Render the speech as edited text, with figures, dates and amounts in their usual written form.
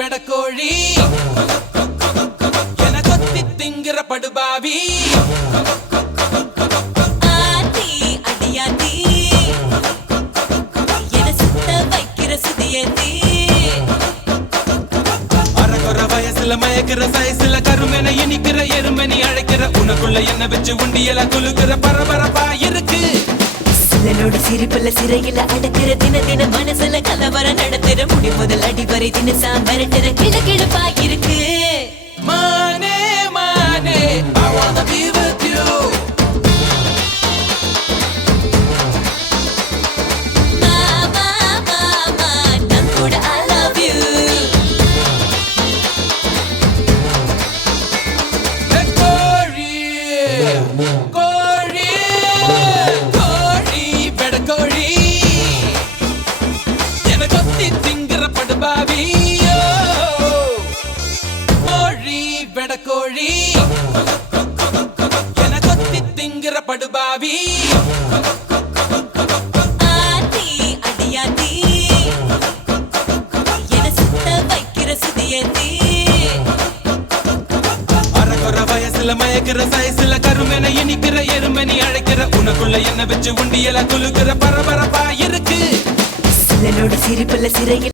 பெடக்கோழி என கொத்தி திங்கிற படுபாவி ஆத்தி அடியாத்தி என சுத்த வைக்கிற சுதியத்தி அரகுற வயசுல மயக்கிற சைஸ்ல கருமென இனிக்கிற எருமனி அழைக்கிற உனக்குள்ள என்ன வச்சு உண்டியல குலுக்கிற பரபரப்பா இருக்கு சிலனோடு சிரிப்புல சிறையில அடக்கிற தின தின மனசுல கலவர நடத்துற முடி முதல் அடி வரை தினசா மிரட்டுற கிழக்கிழப்பா இருக்கு மானே மானே I wanna be with you மாமா மாமா நான் கூட I love you கோழி கோழி கோழி பெடக்கோழி என கொத்தி திங்கிற படுபாவி கோழி பெடக்கோழி என கொத்தி திங்கிற படுபாவி ஆத்தி அடியாத்தி என சுத்த வைக்கிற சுதியத்தி அரகுற வயசுல மயக்கிற சைஸ்ல கருமென இனிக்கிற எருமனி அழைக்கிற உனக்குள்ள என்ன வச்சு உண்டியல குலுக்கிற பரபரப்பா இருக்கு சிலனோடு சிரிப்புல சிறையில்